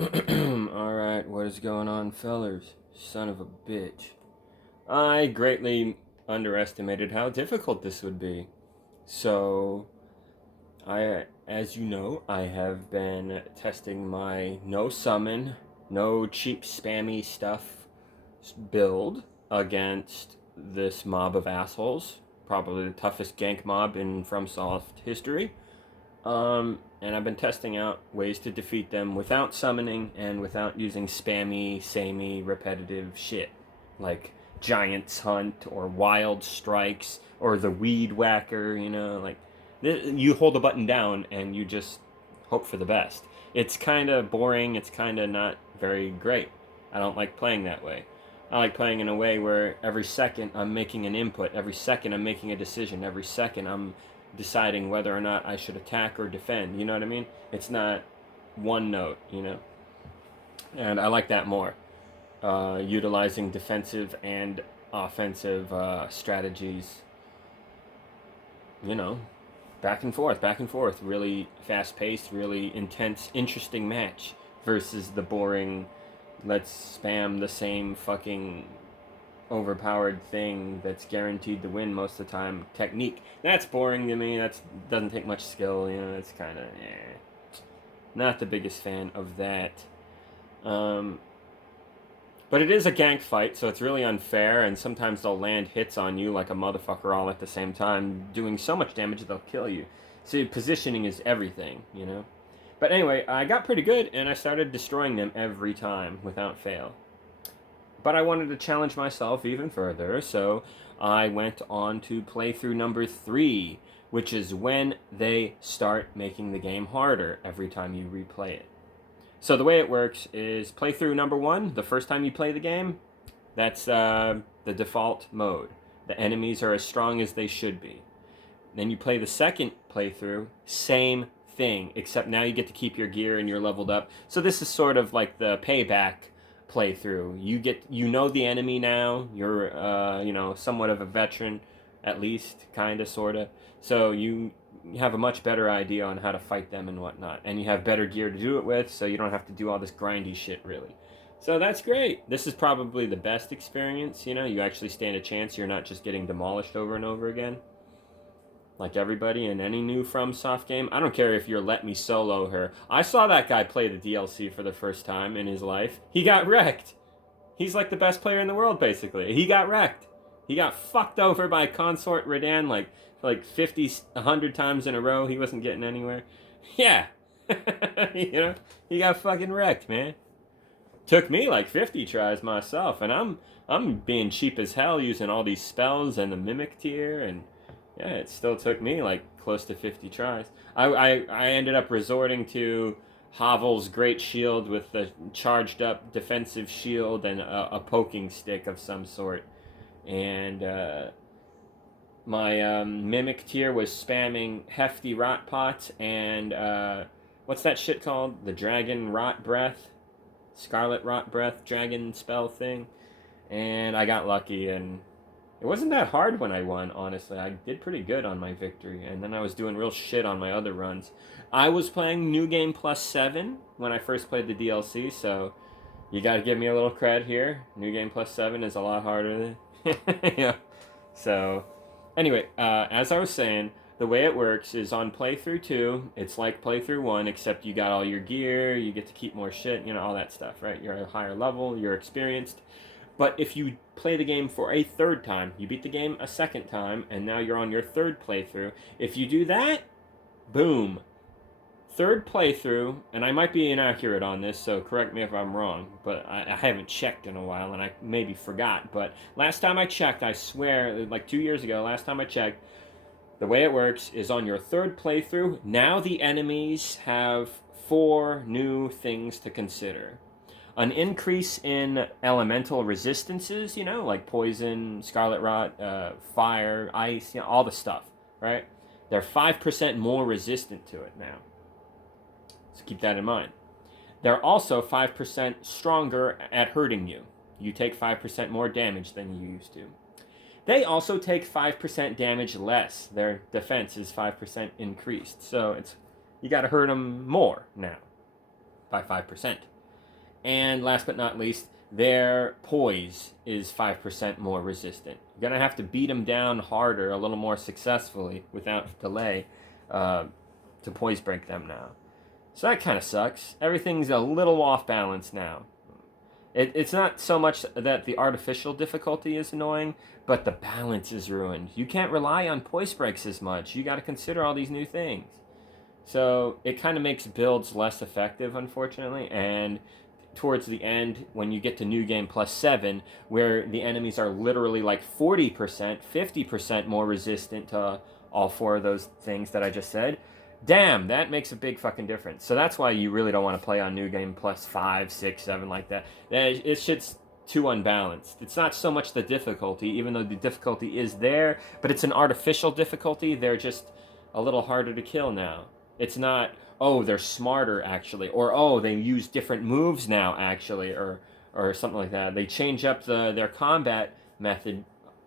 Alright, what is going on, fellers? Son of a bitch. I greatly underestimated how difficult this would be. So, as you know, I have been testing my no summon, no cheap spammy stuff build against this mob of assholes. Probably the toughest gank mob in FromSoft history. And I've been testing out ways to defeat them without summoning and without using spammy, samey, repetitive shit. Like Giant's Hunt or Wild Strikes or the Weed Whacker, like you hold a button down and you just hope for the best. It's kind of boring, it's kind of not very great. I don't like playing that way. I like playing in a way where every second I'm making an input, every second I'm making a decision, every second I'm deciding whether or not I should attack or defend. You know what I mean? It's not one note. And I like that more. Utilizing defensive and offensive strategies, you know, back and forth. Really fast paced, really intense, interesting match versus the boring, let's spam the same fucking overpowered thing that's guaranteed to win most of the time technique. That's boring to me. That doesn't take much skill. It's kind of not the biggest fan of that. Um, but it is a gank fight, so it's really unfair. And sometimes they'll land hits on you like a motherfucker all at the same time, doing so much damage they'll kill you. See, positioning is everything. But anyway, I got pretty good, and I started destroying them every time without fail. But I wanted to challenge myself even further, so I went on to playthrough number 3, which is when they start making the game harder every time you replay it. So the way it works is playthrough number 1, the first time you play the game, that's the default mode. The enemies are as strong as they should be. Then you play the second playthrough, same thing, except now you get to keep your gear and you're leveled up. So this is sort of like the payback playthrough. You know the enemy now. You're somewhat of a veteran, at least, kinda, sorta. So you have a much better idea on how to fight them and whatnot, and you have better gear to do it with, so you don't have to do all this grindy shit really. So that's great. This is probably the best experience. You actually stand a chance. You're not just getting demolished over and over again like everybody in any new FromSoft game. I don't care if you're Let Me Solo Her. I saw that guy play the DLC for the first time in his life. He got wrecked. He's like the best player in the world, basically. He got wrecked. He got fucked over by Consort Redan like 50, 100 times in a row. He wasn't getting anywhere. Yeah. He got fucking wrecked, man. Took me like 50 tries myself, and I'm being cheap as hell using all these spells and the Mimic tier, and yeah, it still took me like close to 50 tries. I ended up resorting to Havel's Great Shield with the charged up defensive shield and a poking stick of some sort. And my Mimic tier was spamming Hefty Rot Pot and what's that shit called? The Dragon Rot Breath? Scarlet Rot Breath dragon spell thing. And I got lucky, and it wasn't that hard when I won, honestly. I did pretty good on my victory, and then I was doing real shit on my other runs. I was playing New Game Plus 7 when I first played the DLC, so you gotta give me a little cred here. New Game Plus 7 is a lot harder than... yeah. So, anyway, as I was saying, the way it works is on playthrough 2, it's like playthrough 1, except you got all your gear, you get to keep more shit, all that stuff, right? You're at a higher level, you're experienced. But if you play the game for a third time, you beat the game a second time, and now you're on your third playthrough. If you do that, boom. Third playthrough, and I might be inaccurate on this, so correct me if I'm wrong, but I haven't checked in a while, and I maybe forgot. But last time I checked, I swear, like 2 years ago, last time I checked, the way it works is on your third playthrough, now the enemies have 4 new things to consider. An increase in elemental resistances, like poison, scarlet rot, fire, ice, all the stuff, right? They're 5% more resistant to it now. So keep that in mind. They're also 5% stronger at hurting you. You take 5% more damage than you used to. They also take 5% damage less. Their defense is 5% increased. So you got to hurt them more now by 5%. And last but not least, their poise is 5% more resistant. You're going to have to beat them down harder, a little more successfully, without delay, to poise break them now. So that kind of sucks. Everything's a little off balance now. It's not so much that the artificial difficulty is annoying, but the balance is ruined. You can't rely on poise breaks as much. You got to consider all these new things. So it kind of makes builds less effective, unfortunately, and towards the end, when you get to New Game Plus 7, where the enemies are literally like 40%, 50% more resistant to all four of those things that I just said, damn, that makes a big fucking difference. So that's why you really don't want to play on New Game Plus 5, 6, 7 like that. It's shit's too unbalanced. It's not so much the difficulty, even though the difficulty is there, but it's an artificial difficulty. They're just a little harder to kill now. It's not, oh, they're smarter actually, or oh, they use different moves now actually, or something like that. They change up their combat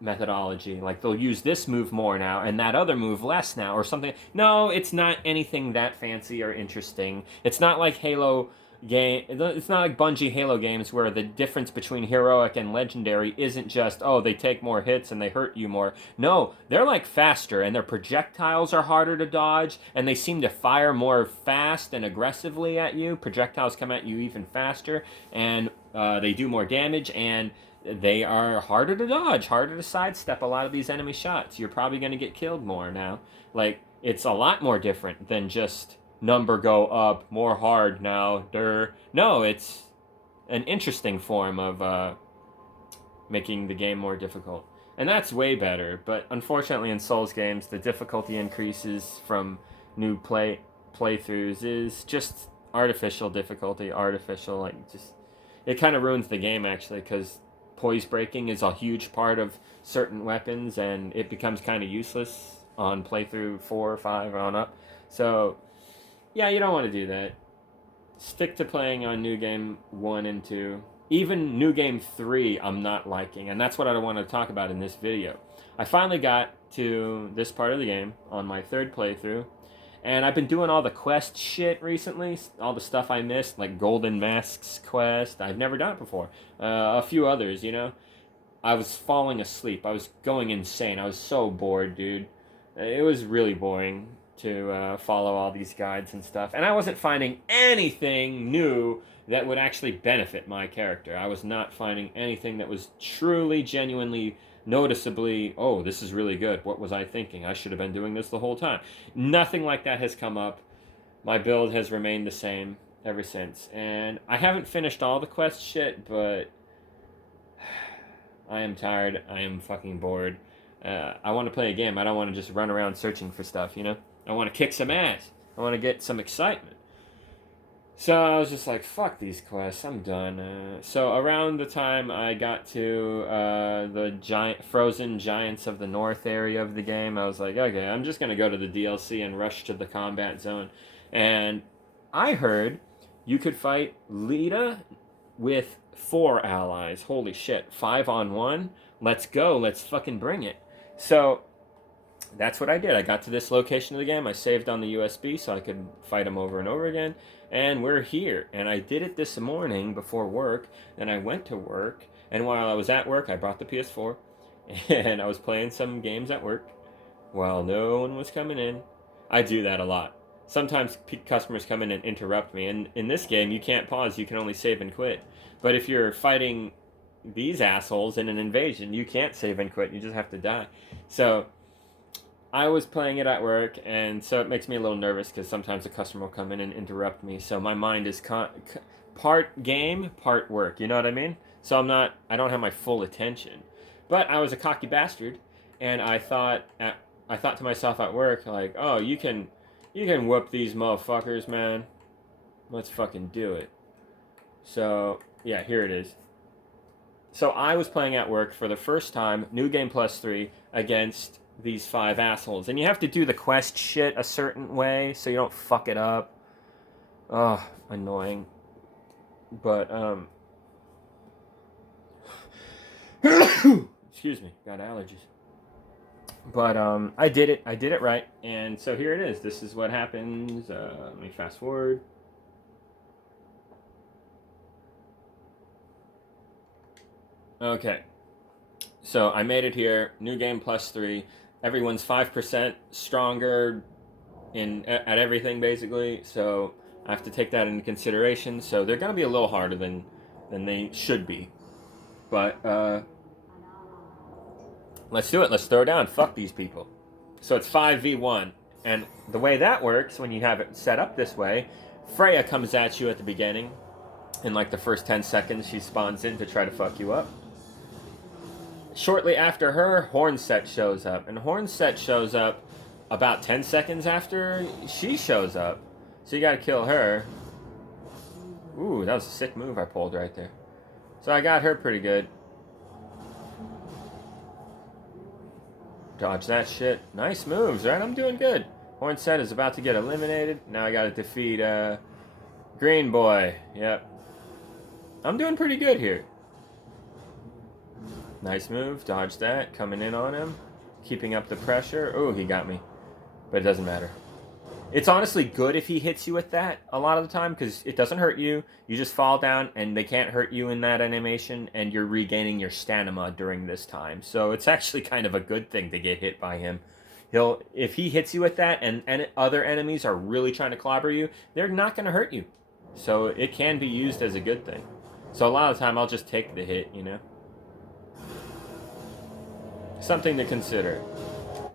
methodology. Like they'll use this move more now and that other move less now, or something. No, it's not anything that fancy or interesting. It's not like Halo game. It's not like Bungie Halo games where the difference between heroic and legendary isn't just, oh, they take more hits and they hurt you more. No, they're like faster and their projectiles are harder to dodge and they seem to fire more fast and aggressively at you. Projectiles come at you even faster and they do more damage, and they are harder to dodge, harder to sidestep a lot of these enemy shots. You're probably going to get killed more now. Like, it's a lot more different than just number go up, more hard now, No, it's an interesting form of making the game more difficult. And that's way better, but unfortunately in Souls games, the difficulty increases from new playthroughs is just artificial difficulty, like, just... It kind of ruins the game, actually, because poise breaking is a huge part of certain weapons, and it becomes kind of useless on playthrough 4 or 5 on up. So, yeah, you don't want to do that. Stick to playing on New Game 1 and 2. Even New Game 3 I'm not liking, and that's what I want to talk about in this video. I finally got to this part of the game on my 3rd playthrough, and I've been doing all the quest shit recently, all the stuff I missed, like Golden Masks quest. I've never done it before. A few others, you know. I was falling asleep. I was going insane. I was so bored, dude. It was really boring to follow all these guides and stuff. And I wasn't finding anything new that would actually benefit my character. I was not finding anything that was truly, genuinely, noticeably, oh, this is really good. What was I thinking? I should have been doing this the whole time. Nothing like that has come up. My build has remained the same ever since. And I haven't finished all the quest shit, but I am tired. I am fucking bored. I want to play a game. I don't want to just run around searching for stuff, you know? I want to kick some ass. I want to get some excitement. So I was just like, fuck these quests, I'm done. So around the time I got to the frozen giants of the north area of the game, I was like, okay, I'm just going to go to the DLC and rush to the combat zone. And I heard you could fight Lita with 4 allies. Holy shit, 5 on 1? Let's go, let's fucking bring it. So that's what I did. I got to this location of the game. I saved on the USB so I could fight them over and over again. And we're here. And I did it this morning before work. And I went to work. And while I was at work, I brought the PS4. And I was playing some games at work while no one was coming in. I do that a lot. Sometimes customers come in and interrupt me. And in this game, you can't pause. You can only save and quit. But if you're fighting these assholes in an invasion, you can't save and quit. You just have to die. So I was playing it at work, and so it makes me a little nervous because sometimes a customer will come in and interrupt me. So my mind is part game, part work. You know what I mean? So I don't have my full attention. But I was a cocky bastard, and I thought to myself at work, like, oh, you can whoop these motherfuckers, man. Let's fucking do it. So yeah, here it is. So I was playing at work for the first time, New Game Plus 3, against these 5 assholes. And you have to do the quest shit a certain way so you don't fuck it up. Oh, annoying. But, excuse me, got allergies. But, I did it right. And so here it is. This is what happens. Let me fast forward. Okay. So I made it here. New game +3. Everyone's 5% stronger at everything basically. So I have to take that into consideration. So they're gonna be a little harder than they should be. But let's do it. Let's throw down. Fuck these people. So it's 5v1. And the way that works, when you have it set up this way, Freya comes at you at the beginning. In like the first 10 seconds, she spawns in to try to fuck you up. Shortly after her, Hornset shows up. And Hornset shows up about 10 seconds after she shows up. So you gotta kill her. Ooh, that was a sick move I pulled right there. So I got her pretty good. Dodge that shit. Nice moves, right? I'm doing good. Hornset is about to get eliminated. Now I gotta defeat Green Boy. Yep. I'm doing pretty good here. Nice move. Dodge that. Coming in on him. Keeping up the pressure. Oh, he got me. But it doesn't matter. It's honestly good if he hits you with that a lot of the time because it doesn't hurt you. You just fall down and they can't hurt you in that animation and you're regaining your stamina during this time. So it's actually kind of a good thing to get hit by him. If he hits you with that and other enemies are really trying to clobber you, they're not going to hurt you. So it can be used as a good thing. So a lot of the time I'll just take the hit, you know. Something to consider.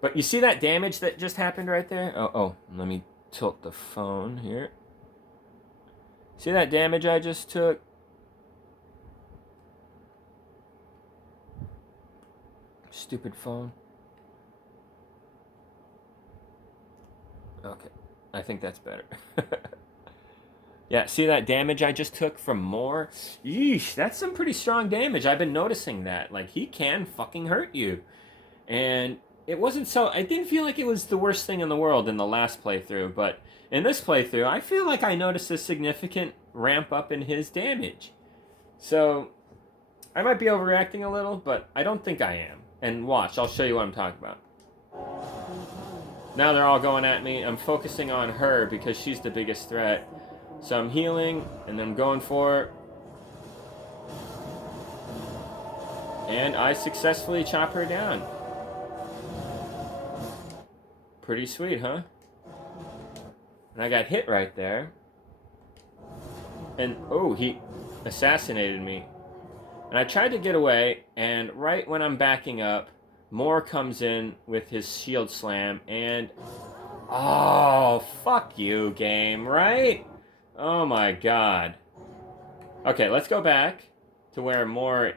But you see that damage that just happened right there? Oh, let me tilt the phone here. See that damage I just took? Stupid phone. Okay, I think that's better. Yeah, see that damage I just took from Moore? Yeesh, that's some pretty strong damage. I've been noticing that. Like, he can fucking hurt you. And it wasn't so... I didn't feel like it was the worst thing in the world in the last playthrough, but in this playthrough, I feel like I noticed a significant ramp up in his damage. So, I might be overreacting a little, but I don't think I am. And watch, I'll show you what I'm talking about. Now they're all going at me. I'm focusing on her because she's the biggest threat. So I'm healing, and I'm going for it. And I successfully chop her down. Pretty sweet, huh? And I got hit right there. And, oh, he assassinated me. And I tried to get away, and right when I'm backing up, Moore comes in with his shield slam, and... Oh, fuck you, game, right? Oh my god. Okay, let's go back to where Moore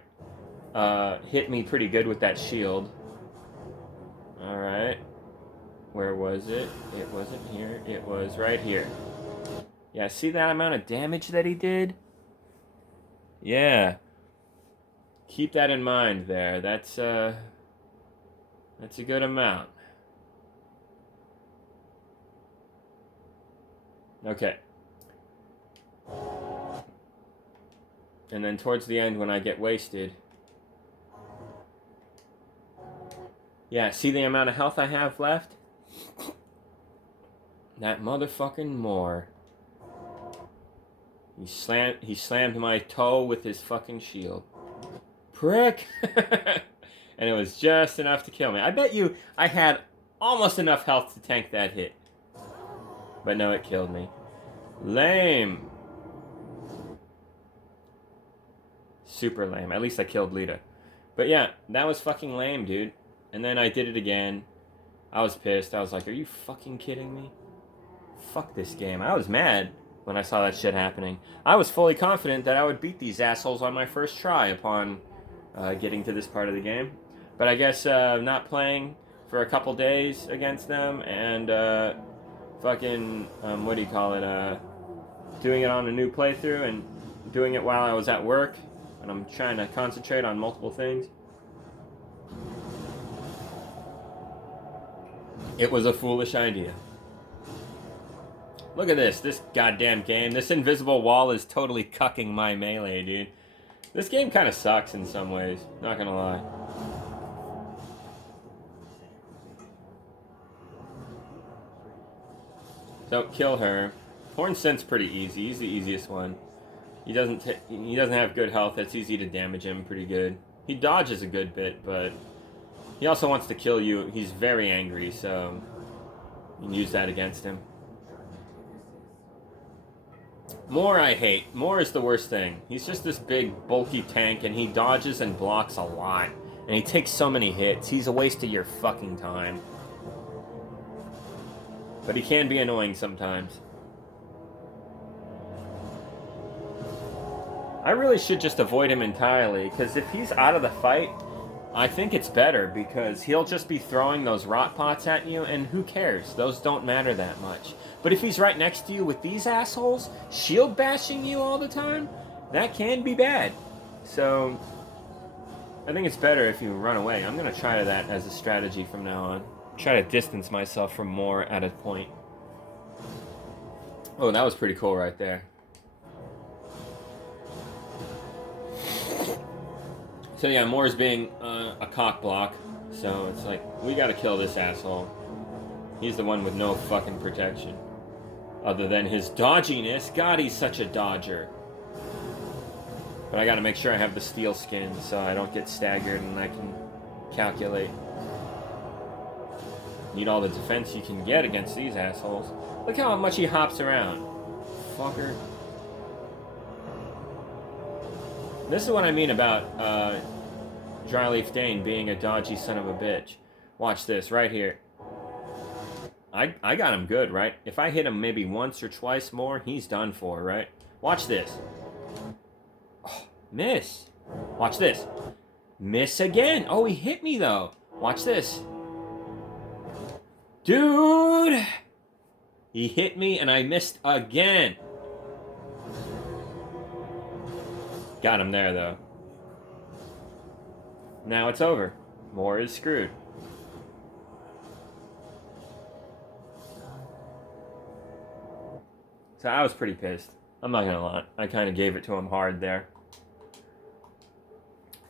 hit me pretty good with that shield. Alright. Where was it? It wasn't here. It was right here. Yeah, see that amount of damage that he did? Yeah. Keep that in mind there. That's a good amount. Okay. And then towards the end when I get wasted. Yeah, see the amount of health I have left? That motherfucking Moore. He slammed my toe with his fucking shield. Prick! And it was just enough to kill me. I bet you I had almost enough health to tank that hit. But no, it killed me. Lame. Super lame. At least I killed Lita. But yeah, that was fucking lame, dude. And then I did it again. I was pissed. I was like, are you fucking kidding me? Fuck this game. I was mad when I saw that shit happening. I was fully confident that I would beat these assholes on my first try upon getting to this part of the game. But I guess not playing for a couple days against them and fucking, what do you call it, doing it on a new playthrough and doing it while I was at work and I'm trying to concentrate on multiple things. It was a foolish idea. Look at this goddamn game. This invisible wall is totally cucking my melee, dude. This game kind of sucks in some ways, not gonna lie. So, kill her. Hornsent's pretty easy. He's the easiest one. He doesn't have good health. It's easy to damage him pretty good. He dodges a good bit, but he also wants to kill you. He's very angry, so you can use that against him. Moore I hate. Moore is the worst thing. He's just this big, bulky tank, and he dodges and blocks a lot. And he takes so many hits. He's a waste of your fucking time. But he can be annoying sometimes. I really should just avoid him entirely, because if he's out of the fight, I think it's better, because he'll just be throwing those rot pots at you, and who cares? Those don't matter that much. But if he's right next to you with these assholes, shield bashing you all the time, that can be bad. So, I think it's better if you run away. I'm going to try that as a strategy from now on. Try to distance myself from more at a point. Oh, that was pretty cool right there. So yeah, Moore's being a cock block. So it's like, we gotta kill this asshole. He's the one with no fucking protection. Other than his dodginess. God, he's such a dodger. But I gotta make sure I have the steel skin so I don't get staggered and I can calculate. Need all the defense you can get against these assholes. Look how much he hops around. Fucker. This is what I mean about Dryleaf Dane being a dodgy son of a bitch. Watch this right here. I got him good, right? If I hit him maybe once or twice more, he's done for, right? Watch this. Oh, miss. Watch this. Miss again. Oh, he hit me, though. Watch this. Dude! He hit me, and I missed again. Got him there, though. Now it's over. Moore is screwed. So I was pretty pissed. I'm not gonna lie. I kind of gave it to him hard there.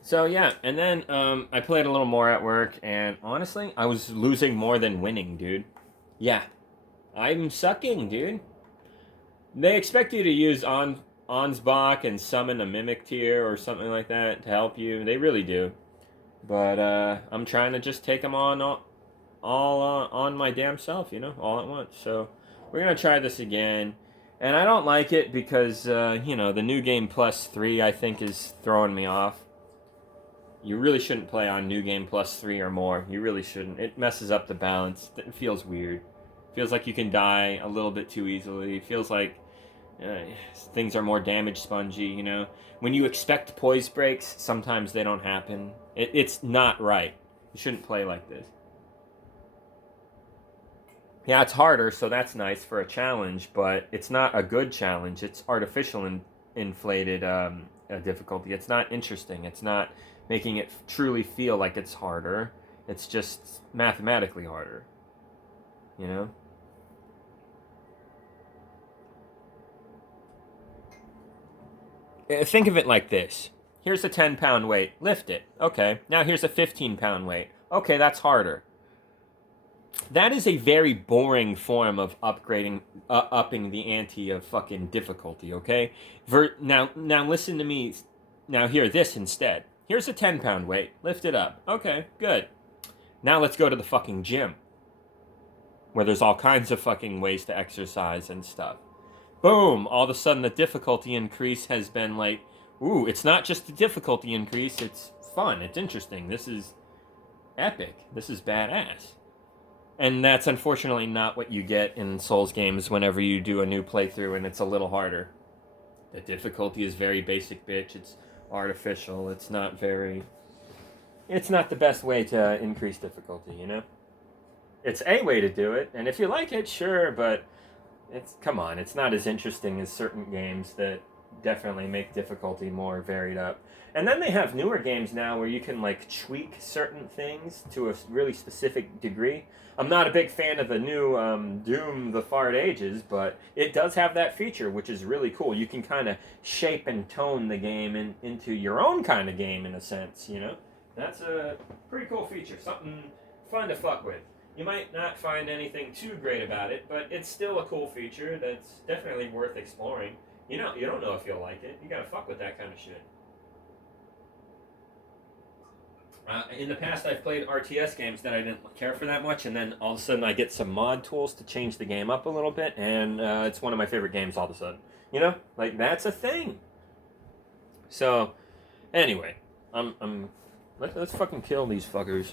So yeah, and then I played a little more at work, and honestly, I was losing more than winning, dude. Yeah. I'm sucking, dude. They expect you to use Ansbach and summon a Mimic tier or something like that to help you. They really do. But I'm trying to just take them on all on my damn self, you know, all at once. So we're going to try this again. And I don't like it because, you know, the new game plus 3, I think, is throwing me off. You really shouldn't play on new game plus 3 or more. You really shouldn't. It messes up the balance. It feels weird. It feels like you can die a little bit too easily. It feels like things are more damage spongy, you know. When you expect poise breaks, sometimes they don't happen. It's not right. You shouldn't play like this. Yeah, it's harder, so that's nice for a challenge, but it's not a good challenge. It's artificial inflated difficulty. It's not interesting. It's not making it truly feel like it's harder. It's just mathematically harder. You know? Think of it like this. Here's a 10-pound weight. Lift it. Okay. Now here's a 15-pound weight. Okay, that's harder. That is a very boring form of upping the ante of fucking difficulty, okay? Now listen to me. Now hear this instead. Here's a 10-pound weight. Lift it up. Okay, good. Now let's go to the fucking gym, where there's all kinds of fucking ways to exercise and stuff. Boom! All of a sudden the difficulty increase has been like, ooh, it's not just the difficulty increase, it's fun, it's interesting, this is epic, this is badass. And that's unfortunately not what you get in Souls games whenever you do a new playthrough and it's a little harder. The difficulty is very basic, bitch. It's artificial. It's not the best way to increase difficulty, you know? It's a way to do it, and if you like it, sure, but come on, it's not as interesting as certain games that definitely make difficulty more varied up. And then they have newer games now where you can like tweak certain things to a really specific degree. I'm not a big fan of the new Doom the Fart Ages, but it does have that feature, which is really cool. You can kind of shape and tone the game into your own kind of game in a sense, you know? That's a pretty cool feature, something fun to fuck with. You might not find anything too great about it, but it's still a cool feature that's definitely worth exploring. You don't know if you'll like it. You gotta fuck with that kind of shit. In the past, I've played RTS games that I didn't care for that much, and then all of a sudden I get some mod tools to change the game up a little bit, and it's one of my favorite games all of a sudden. You know, like that's a thing. So, anyway, let's fucking kill these fuckers.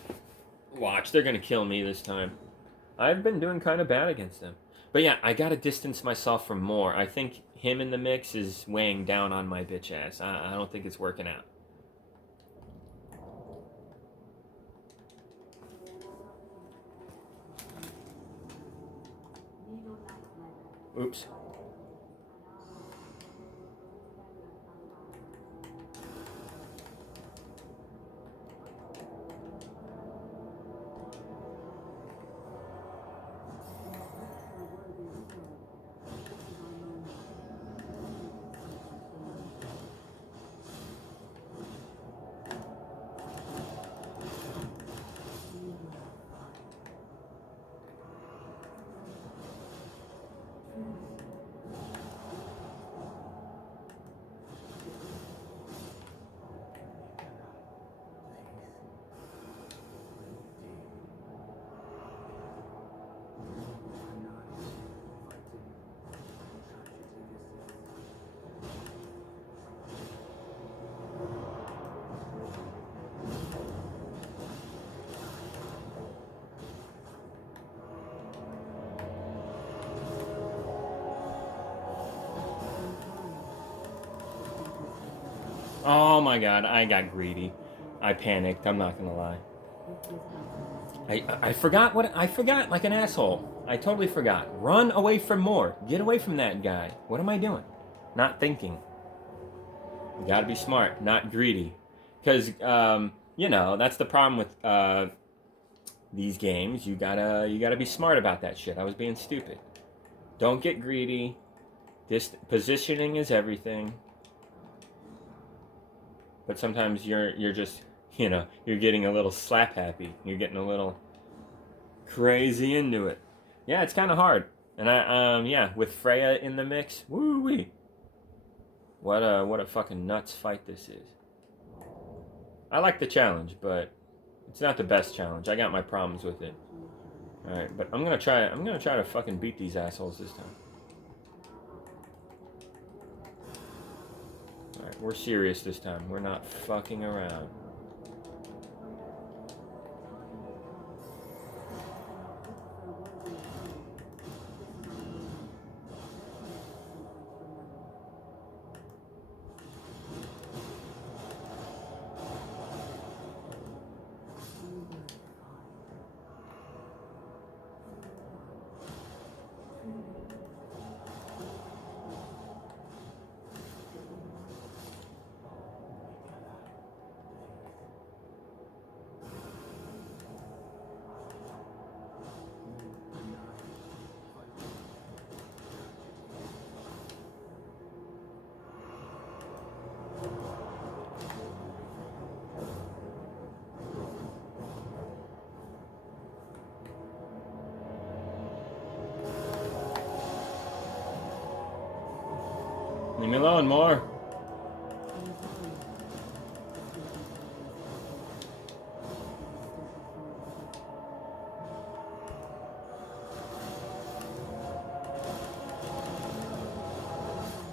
Watch, they're gonna kill me this time. I've been doing kind of bad against them. But yeah, I gotta distance myself from more. I think him in the mix is weighing down on my bitch ass. I don't think it's working out. Oops. Oh my god, I got greedy. I panicked, I'm not gonna lie. I forgot I forgot like an asshole. I totally forgot. Run away from more. Get away from that guy. What am I doing? Not thinking. You gotta be smart, not greedy. Because, you know, that's the problem with these games. You gotta be smart about that shit. I was being stupid. Don't get greedy. This positioning is everything. But sometimes you're just, you know, you're getting a little slap happy. You're getting a little crazy into it. Yeah, it's kind of hard. And yeah, with Freya in the mix, woo wee. What a fucking nuts fight this is. I like the challenge, but it's not the best challenge. I got my problems with it. All right, but I'm gonna try to fucking beat these assholes this time. Alright, we're serious this time. We're not fucking around. Leave me alone, more.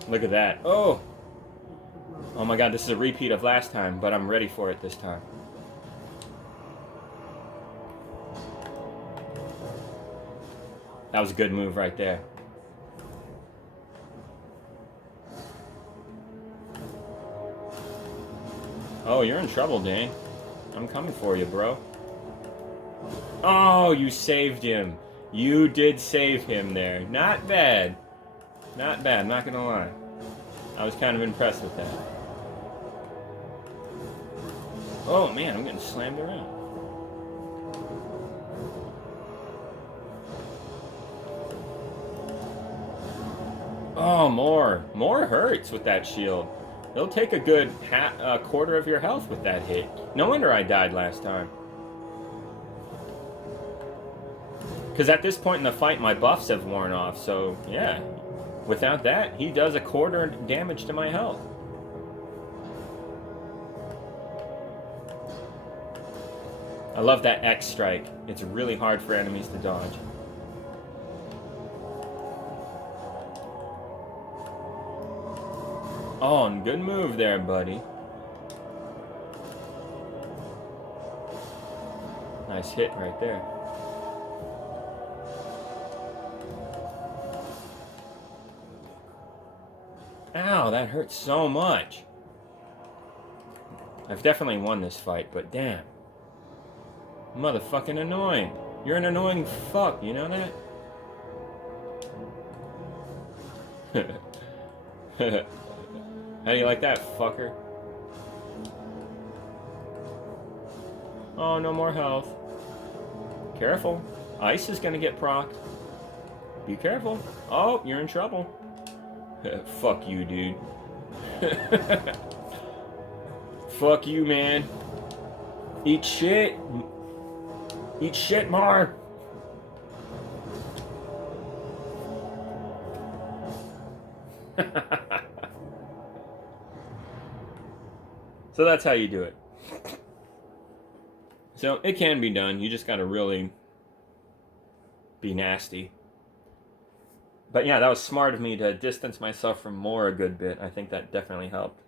Look at that. Oh! Oh my god, this is a repeat of last time, but I'm ready for it this time. That was a good move right there. Oh, you're in trouble, Dane. I'm coming for you, bro. Oh, you saved him. You did save him there. Not bad. Not bad, not gonna lie. I was kind of impressed with that. Oh man, I'm getting slammed around. Oh, more. More hurts with that shield. It'll take a good quarter of your health with that hit. No wonder I died last time. Because at this point in the fight, my buffs have worn off, so yeah. Without that, he does a quarter damage to my health. I love that X strike. It's really hard for enemies to dodge. Oh, and good move there, buddy. Nice hit right there. Ow, that hurt so much. I've definitely won this fight, but damn. Motherfucking annoying. You're an annoying fuck, you know that? How do you like that, fucker? Oh, no more health. Careful. Ice is gonna get procced. Be careful. Oh, you're in trouble. Fuck you, dude. Fuck you, man. Eat shit. Eat shit more. So that's how you do it. So it can be done. You just gotta really be nasty. But yeah, that was smart of me to distance myself from Moore a good bit. I think that definitely helped.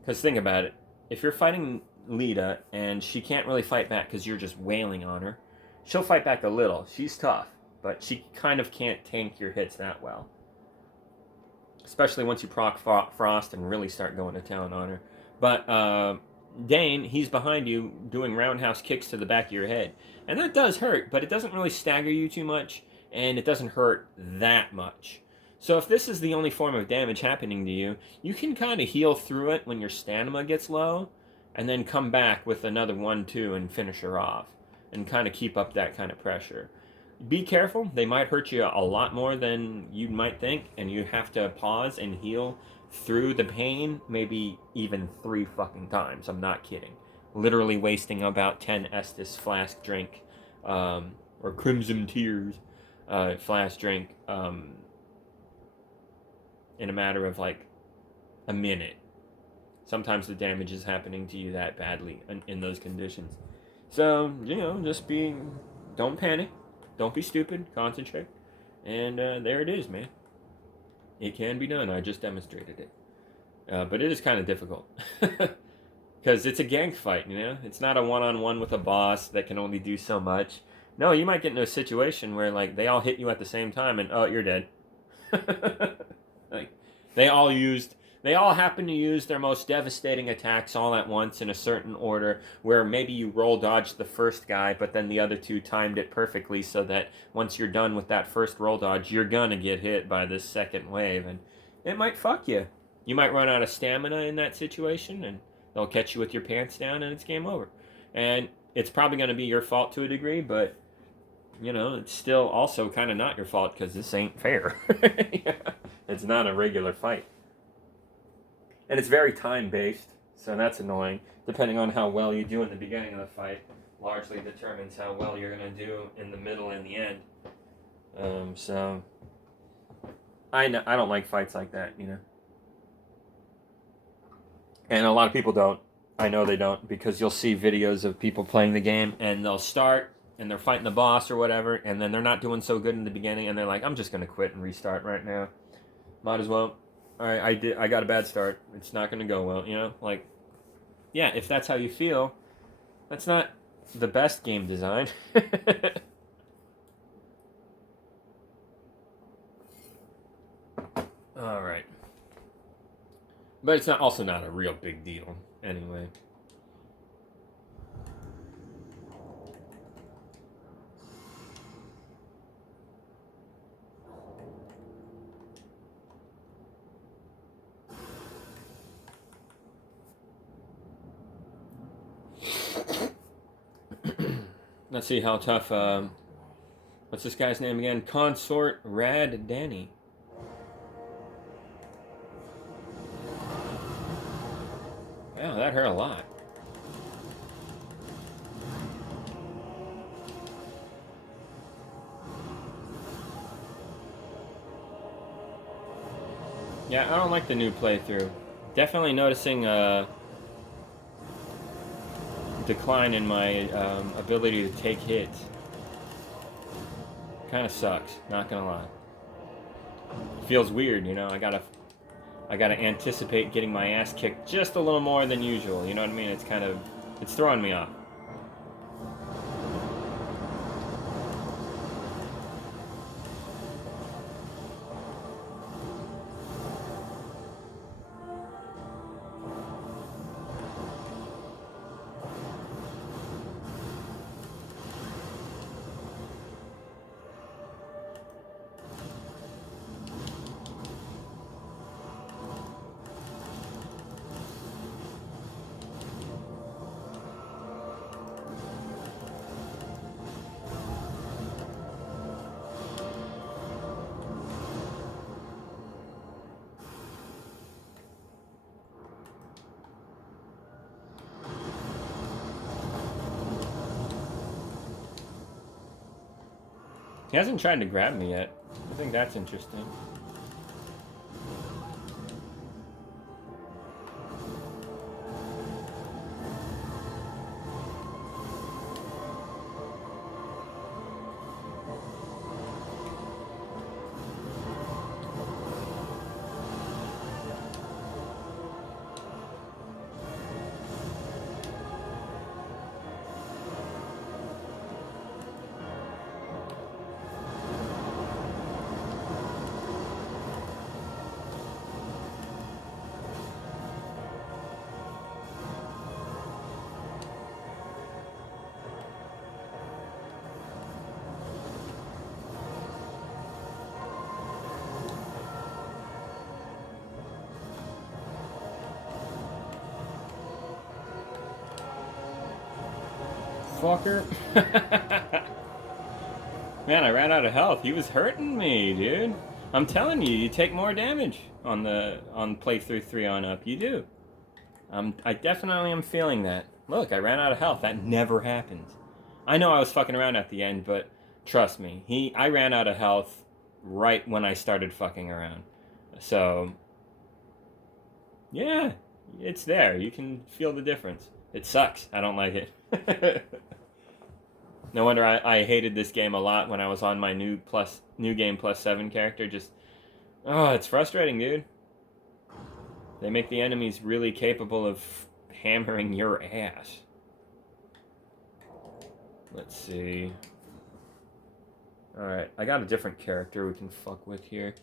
Because think about it. If you're fighting Lita and she can't really fight back because you're just wailing on her, she'll fight back a little. She's tough, but she kind of can't tank your hits that well. Especially once you proc Frost and really start going to town on her. But Dane, he's behind you doing roundhouse kicks to the back of your head. And that does hurt, but it doesn't really stagger you too much, and it doesn't hurt that much. So if this is the only form of damage happening to you, you can kind of heal through it when your stamina gets low, and then come back with another 1-2 and finish her off, and kind of keep up that kind of pressure. Be careful, they might hurt you a lot more than you might think, and you have to pause and heal through the pain maybe even 3 fucking times. I'm not kidding. Literally wasting about 10 Estus flask drink, or Crimson Tears flask drink, in a matter of like a minute. Sometimes the damage is happening to you that badly in those conditions. So, don't panic. Don't be stupid. Concentrate. And there it is, man. It can be done. I just demonstrated it. But it is kind of difficult. Because it's a gang fight, It's not a one-on-one with a boss that can only do so much. No, you might get into a situation where, like, they all hit you at the same time and, oh, you're dead. Like, they all happen to use their most devastating attacks all at once in a certain order, where maybe you roll dodge the first guy, but then the other two timed it perfectly so that once you're done with that first roll dodge, you're gonna get hit by this second wave, and it might fuck you. You might run out of stamina in that situation, and they'll catch you with your pants down, and it's game over. And it's probably gonna be your fault to a degree, but it's still also kind of not your fault because this ain't fair. It's not a regular fight. And it's very time-based, so that's annoying. Depending on how well you do in the beginning of the fight, largely determines how well you're going to do in the middle and the end. So, I don't like fights like that, And a lot of people don't. I know they don't, because you'll see videos of people playing the game, and they'll start, and they're fighting the boss or whatever, and then they're not doing so good in the beginning, and they're like, I'm just going to quit and restart right now. Might as well. All right, I got a bad start. It's not going to go well, Like, yeah, if that's how you feel, that's not the best game design. All right. But it's also not a real big deal, anyway. Let's see how tough, what's this guy's name again? Consort Rad Danny. Wow, that hurt a lot. Yeah, I don't like the new playthrough. Definitely noticing a decline in my ability to take hits. Kind of sucks, not gonna lie. Feels weird, you know. I gotta anticipate getting my ass kicked just a little more than usual. You know what I mean? It's throwing me off. He hasn't tried to grab me yet. I think that's interesting. Fucker. Man, I ran out of health. He was hurting me, dude. I'm telling you, you take more damage on playthrough 3 on up. You do. I definitely am feeling that. Look, I ran out of health. That never happens. I know I was fucking around at the end, but trust me, I ran out of health right when I started fucking around. So, yeah, it's there. You can feel the difference. It sucks. I don't like it. No wonder I hated this game a lot when I was on my new game plus 7 character. Just it's frustrating, dude. They make the enemies really capable of hammering your ass. Let's see. Alright, I got a different character we can fuck with here.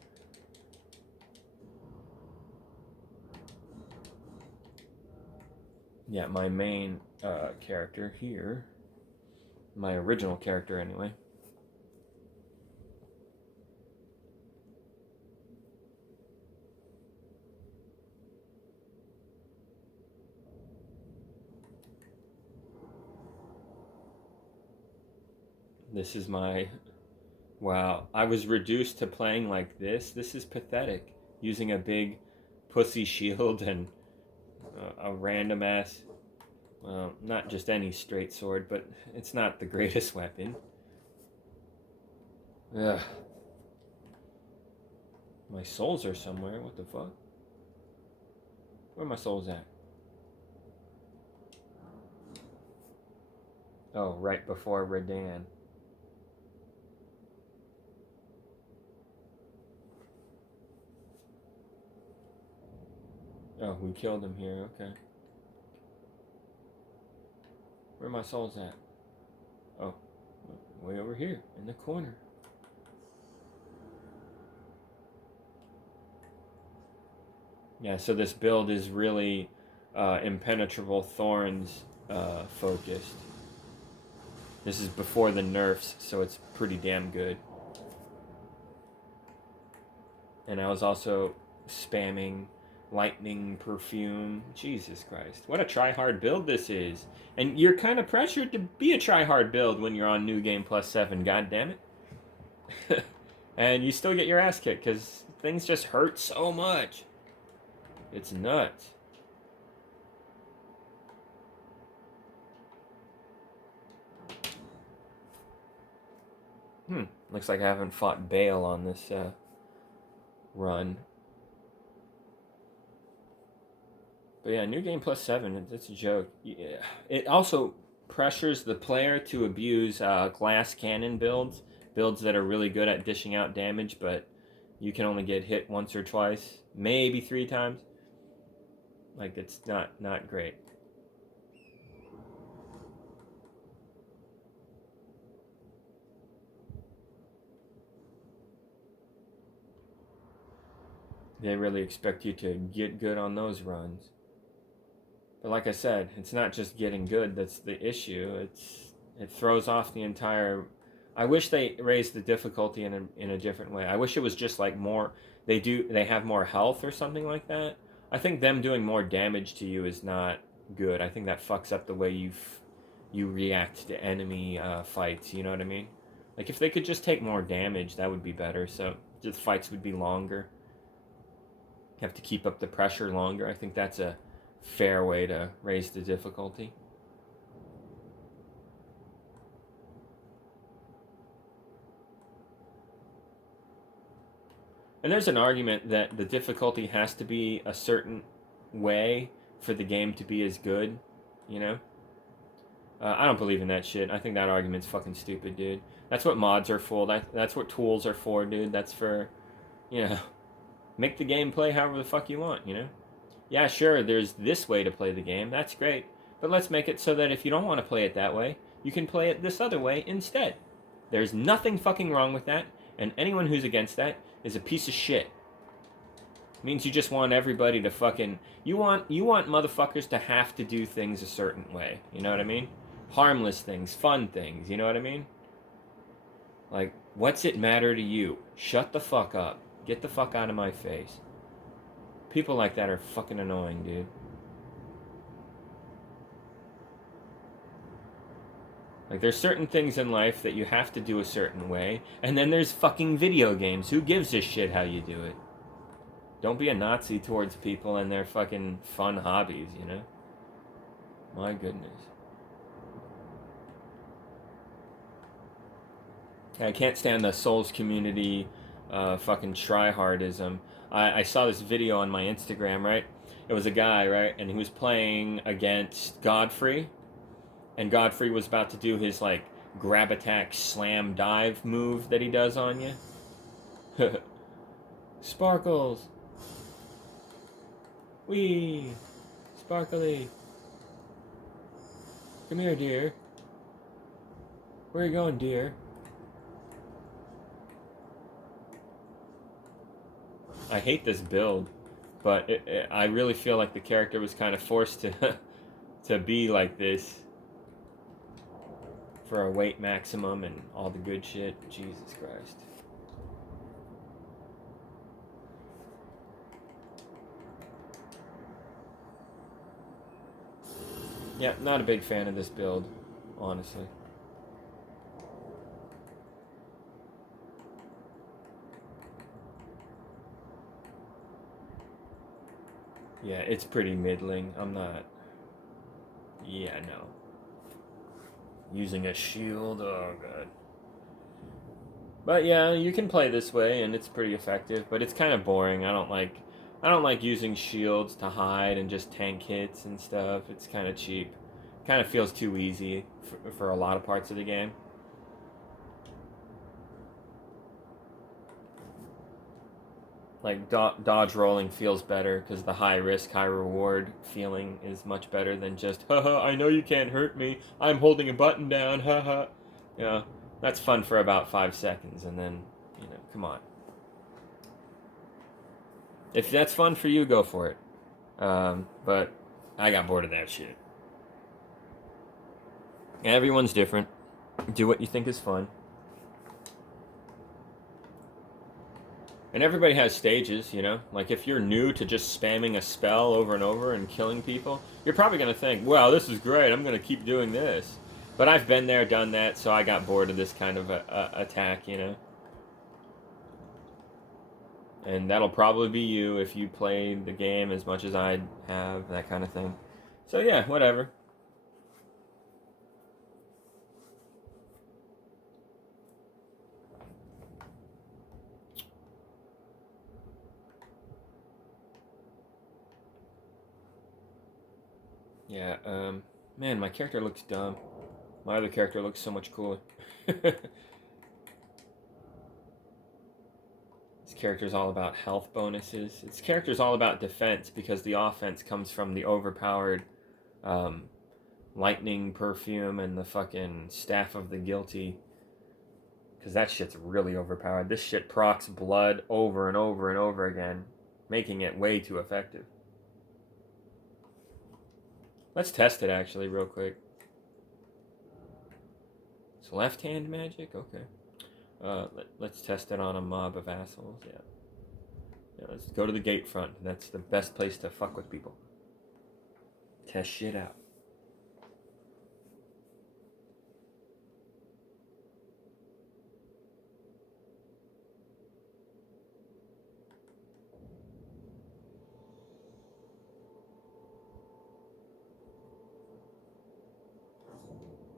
Yeah, my main character here. My original character, anyway. This is my... Wow, I was reduced to playing like this. This is pathetic. Using a big pussy shield and a random ass... Well, not just any straight sword, but it's not the greatest weapon. Ugh. My souls are somewhere. What the fuck? Where are my souls at? Oh, right before Redan. Oh, we killed him here. Okay. Where are my souls at? Oh, way over here in the corner. Yeah, so this build is really impenetrable thorns focused. This is before the nerfs, so it's pretty damn good. And I was also spamming lightning perfume. Jesus Christ, what a try-hard build this is. And you're kind of pressured to be a try-hard build when you're on New Game Plus 7, god damn it. And you still get your ass kicked because things just hurt so much. It's nuts. Looks like I haven't fought Bale on this run. But yeah, New Game Plus 7, that's a joke. Yeah. It also pressures the player to abuse glass cannon builds that are really good at dishing out damage, but you can only get hit once or twice, maybe 3 times. Like, it's not great. They really expect you to get good on those runs. But like I said, it's not just getting good that's the issue. It throws off the entire. I wish they raised the difficulty in a different way. I wish it was just like more. They have more health or something like that. I think them doing more damage to you is not good. I think that fucks up the way you react to enemy fights. You know what I mean? Like if they could just take more damage, that would be better. So the fights would be longer. You have to keep up the pressure longer. I think that's a fair way to raise the difficulty. And there's an argument that the difficulty has to be a certain way for the game to be as good, you know? I don't believe in that shit. I think that argument's fucking stupid, dude. That's what mods are for. That's what tools are for, dude. That's for, you know, make the game play however the fuck you want, you know? Yeah, sure, there's this way to play the game. That's great. But let's make it so that if you don't want to play it that way, you can play it this other way instead. There's nothing fucking wrong with that, and anyone who's against that is a piece of shit. It means you just want everybody to fucking you want motherfuckers to have to do things a certain way. You know what I mean? Harmless things, fun things, you know what I mean? Like, what's it matter to you? Shut the fuck up. Get the fuck out of my face. People like that are fucking annoying, dude. Like, there's certain things in life that you have to do a certain way, and then there's fucking video games. Who gives a shit how you do it? Don't be a Nazi towards people and their fucking fun hobbies, you know? My goodness. I can't stand the Souls community fucking tryhardism. I saw this video on my Instagram, right? It was a guy, right? And he was playing against Godfrey. And Godfrey was about to do his, like, grab attack slam dive move that he does on you. Sparkles! Wee! Sparkly! Come here, dear. Where are you going, dear? I hate this build, but I really feel like the character was kind of forced to to be like this for a weight maximum and all the good shit. Jesus Christ. Yeah, not a big fan of this build, honestly. Yeah, it's pretty middling. I'm not... Yeah, no. Using a shield, oh god. But yeah, you can play this way and it's pretty effective, but it's kind of boring. I don't like using shields to hide and just tank hits and stuff. It's kind of cheap. Kind of feels too easy for a lot of parts of the game. Like dodge rolling feels better because the high risk, high reward feeling is much better than just, haha, I know you can't hurt me. I'm holding a button down, haha. You know, that's fun for about 5 seconds and then, you know, come on. If that's fun for you, go for it. But I got bored of that shit. Everyone's different. Do what you think is fun. And everybody has stages, you know? Like, if you're new to just spamming a spell over and over and killing people, you're probably going to think, wow, this is great, I'm going to keep doing this. But I've been there, done that, so I got bored of this kind of attack, you know? And that'll probably be you if you play the game as much as I have, that kind of thing. So yeah, whatever. Yeah, man, my character looks dumb. My other character looks so much cooler. This character's all about health bonuses. This character's all about defense because the offense comes from the overpowered um, lightning perfume and the fucking staff of the guilty. Because that shit's really overpowered. This shit procs blood over and over and over again, making it way too effective. Let's test it actually, real quick. It's left hand magic? Okay. Let's test it on a mob of assholes. Yeah. Let's go to the gate front. That's the best place to fuck with people. Test shit out.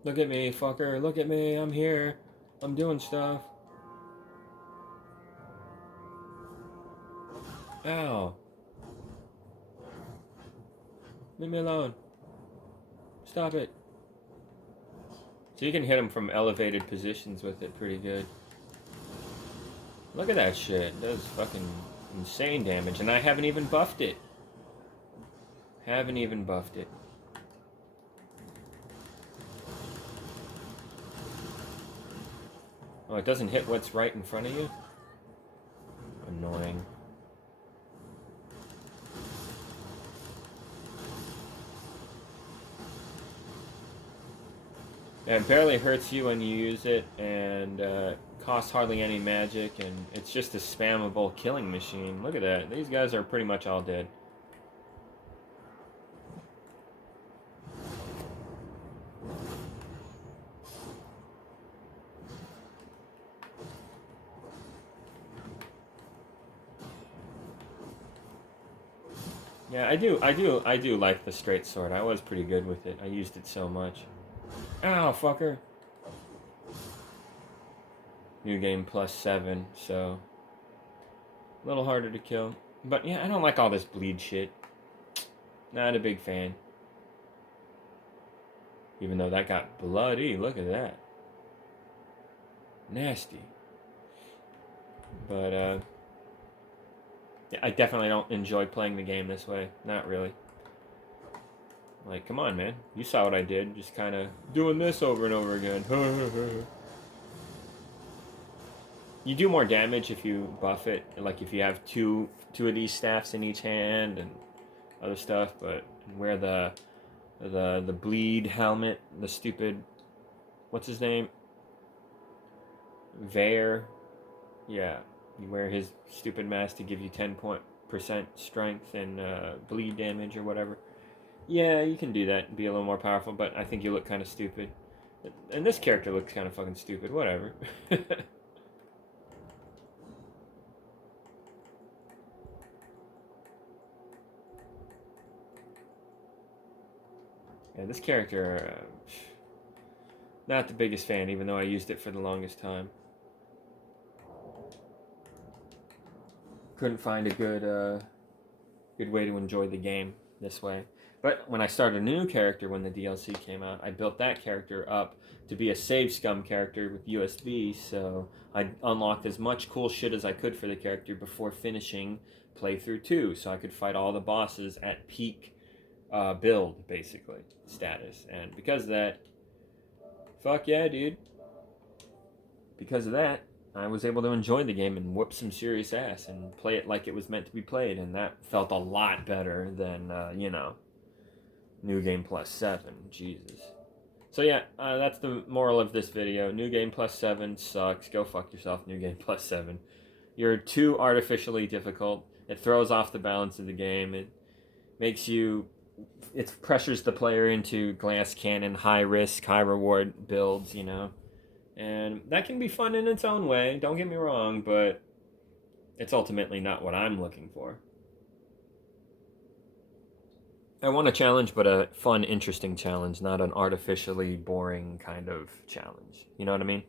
Look at me, fucker. Look at me. I'm here. I'm doing stuff. Ow. Leave me alone. Stop it. So you can hit him from elevated positions with it pretty good. Look at that shit. It does fucking insane damage. And I haven't even buffed it. Haven't even buffed it. Oh, it doesn't hit what's right in front of you? Annoying. Yeah, it barely hurts you when you use it, and costs hardly any magic, and it's just a spammable killing machine. Look at that. These guys are pretty much all dead. Yeah, I do like the straight sword. I was pretty good with it. I used it so much. Ow, fucker. New game +7, so a little harder to kill. But yeah, I don't like all this bleed shit. Not a big fan. Even though that got bloody, look at that. Nasty. But I definitely don't enjoy playing the game this way. Not really. Like, come on, man. You saw what I did. Just kind of doing this over and over again. You do more damage if you buff it. Like, if you have two of these staffs in each hand and other stuff. But wear the bleed helmet. The stupid... What's his name? Vare. Yeah. You wear his stupid mask to give you 10% strength and bleed damage or whatever. Yeah, you can do that and be a little more powerful, but I think you look kind of stupid. And this character looks kind of fucking stupid, whatever. Yeah, this character, not the biggest fan, even though I used it for the longest time. Couldn't find a good way to enjoy the game this way. But when I started a new character when the DLC came out, I built that character up to be a save scum character with USB, so I unlocked as much cool shit as I could for the character before finishing playthrough 2, so I could fight all the bosses at peak build, basically, status. And because of that, fuck yeah, dude. Because of that, I was able to enjoy the game and whoop some serious ass and play it like it was meant to be played, and that felt a lot better than, New Game +7. Jesus. So yeah, that's the moral of this video. New Game +7 sucks. Go fuck yourself, New Game +7. You're too artificially difficult. It throws off the balance of the game. It makes you... It pressures the player into glass cannon, high risk, high reward builds, And that can be fun in its own way, don't get me wrong, but it's ultimately not what I'm looking for. I want a challenge, but a fun, interesting challenge, not an artificially boring kind of challenge. You know what I mean?